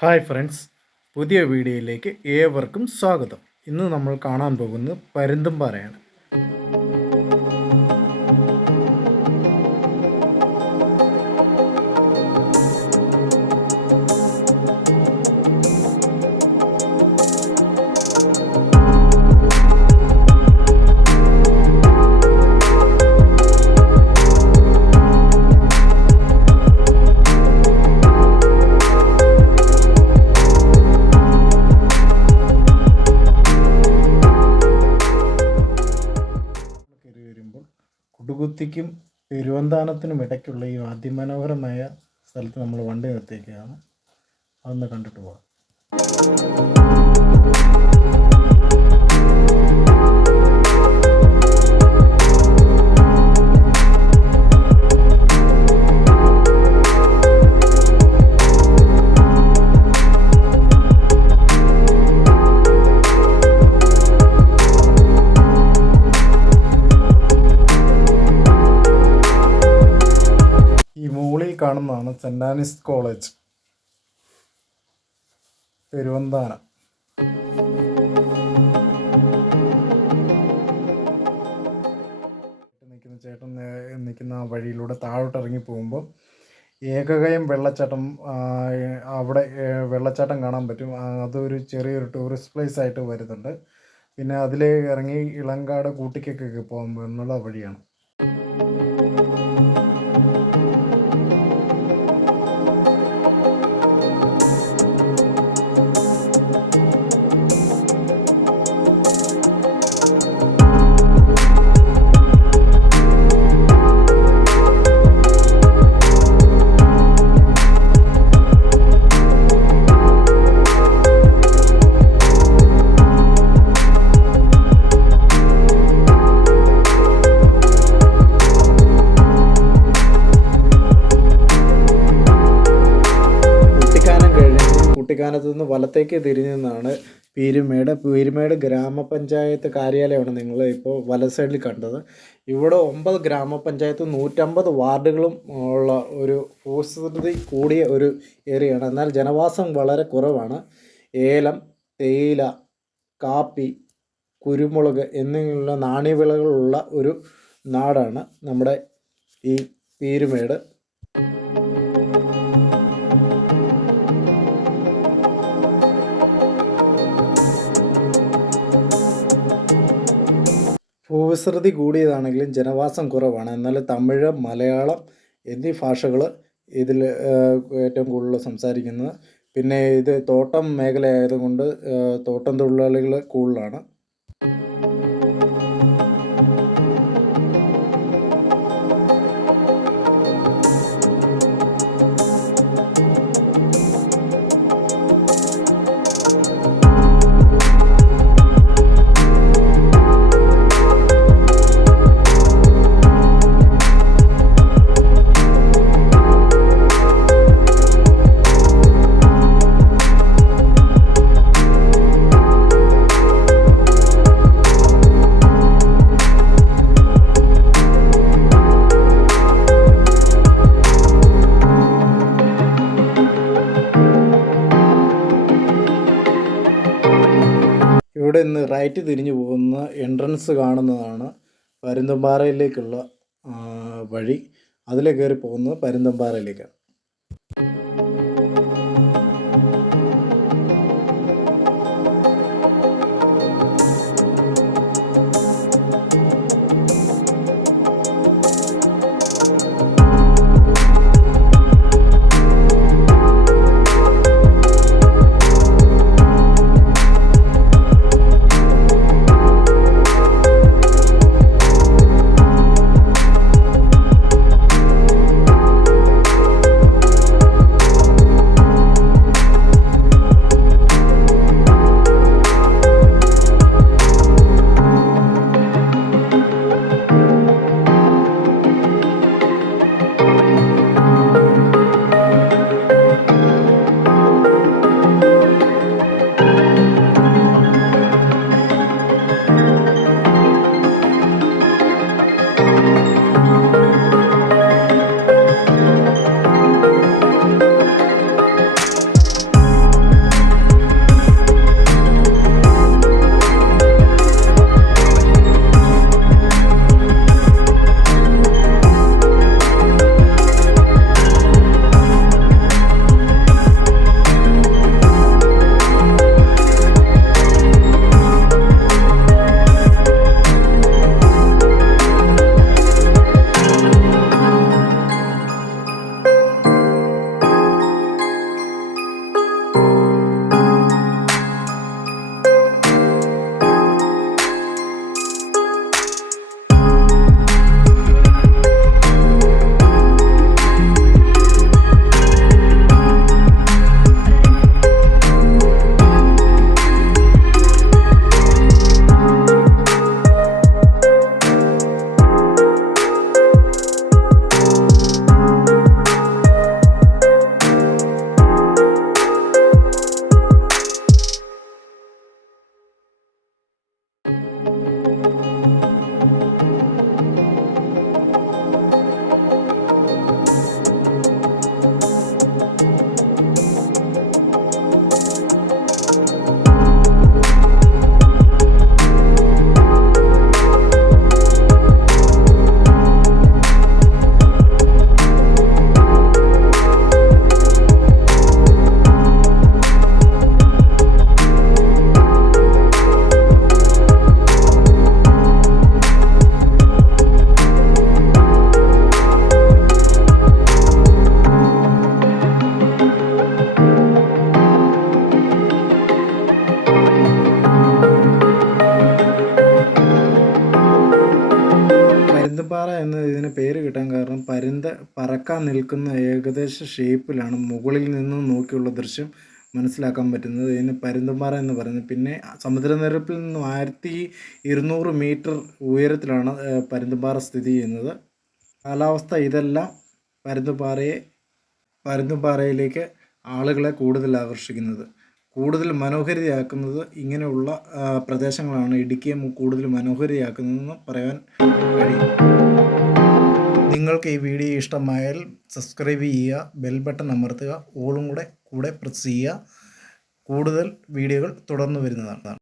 Hi friends, പുതിയ വീഡിയോയിലേക്ക് ഏവർക്കും സ്വാഗതം. ഇന്ന് നമ്മൾ കാണാൻ പോകുന്നത് പരുന്തുംപാറയാണ്. കുടുകുത്തിക്കും പെരുവന്താനത്തിനും ഇടയ്ക്കുള്ള ഈ അതിമനോഹരമായ സ്ഥലത്ത് നമ്മൾ വണ്ടി നിർത്തിയിരിക്കുകയാണ്. അതൊന്ന് കണ്ടിട്ട് പോകാം. കാണുന്നതാണ് സെൻറ് ആനീസ് കോളേജ് പെരുവന്താനം. ചേട്ടൻ നിൽക്കുന്ന വഴിയിലൂടെ താഴോട്ട് ഇറങ്ങി പോകുമ്പോൾ ഏകകയം വെള്ളച്ചാട്ടം, അവിടെ വെള്ളച്ചാട്ടം കാണാൻ പറ്റും. അതൊരു ചെറിയൊരു ടൂറിസ്റ്റ് പ്ലേസ് ആയിട്ട് വരുന്നുണ്ട്. പിന്നെ അതിൽ ഇറങ്ങി ഇളങ്കാട് കൂട്ടിക്കൊക്കെ പോകാൻ എന്നുള്ള വഴിയാണ്. കുട്ടിക്കാനത്ത് നിന്ന് വലത്തേക്ക് തിരിഞ്ഞു നിന്നാണ് പീരുമേട് ഗ്രാമപഞ്ചായത്ത് കാര്യാലയമാണ് നിങ്ങൾ ഇപ്പോൾ വല സൈഡിൽ കണ്ടത്. ഇവിടെ 9 ഗ്രാമപഞ്ചായത്തും 150 വാർഡുകളും ഉള്ള ഒരു ഭൂസ്ഥിതി കൂടിയ ഒരു ഏരിയയാണ്. എന്നാൽ ജനവാസം വളരെ കുറവാണ്. ഏലം, തേയില, കാപ്പി, കുരുമുളക് എന്നിങ്ങനെയുള്ള നാണ്യവിളകളുള്ള ഒരു നാടാണ് നമ്മുടെ ഈ പീരുമേട്. ഭൂവിസ്തൃതി കൂടിയതാണെങ്കിലും ജനവാസം കുറവാണ്. എന്നാൽ തമിഴ്, മലയാളം എന്നീ ഭാഷകൾ ഇതിൽ ഏറ്റവും കൂടുതൽ സംസാരിക്കുന്നത്. പിന്നെ ഇത് തോട്ടം മേഖലയായതുകൊണ്ട് തോട്ടം തൊഴിലാളികൾ കൂടുതലാണ്. ഇവിടെ നിന്ന് റൈറ്റ് തിരിഞ്ഞു പോകുന്ന എൻട്രൻസ് കാണുന്നതാണ് പരുന്തുംപാറയിലേക്കുള്ള വഴി. അതിലെ കയറി പോകുന്നത് പരുന്തുംപാറയിലേക്കാണ്. നടക്കാൻ നിൽക്കുന്ന ഏകദേശ ഷേപ്പിലാണ് മുകളിൽ നിന്നും നോക്കിയുള്ള ദൃശ്യം മനസ്സിലാക്കാൻ പറ്റുന്നത്. ഇതിന് പരുന്തുംപാറ എന്ന് പറയുന്നത്. പിന്നെ സമുദ്രനിരപ്പിൽ നിന്നും 1200 മീറ്റർ ഉയരത്തിലാണ് പരുന്തുംപാറ സ്ഥിതി ചെയ്യുന്നത്. കാലാവസ്ഥ ഇതെല്ലാം പരുന്തുംപാറയിലേക്ക് ആളുകളെ കൂടുതൽ ആകർഷിക്കുന്നത്. കൂടുതൽ മനോഹരിയാക്കുന്നത് ഇങ്ങനെയുള്ള പ്രദേശങ്ങളാണ് ഇടുക്കിയെ കൂടുതൽ മനോഹരിയാക്കുന്നതെന്ന് പറയാൻ കഴിയും. നിങ്ങൾക്ക് ഈ വീഡിയോ ഇഷ്ടമായാൽ സബ്സ്ക്രൈബ് ചെയ്യുക, ബെൽ ബട്ടൺ അമർത്തുക, ഓളും കൂടെ പ്രസ് ചെയ്യുക. കൂടുതൽ വീഡിയോകൾ തുടർന്ന് വരുന്നതാണ്.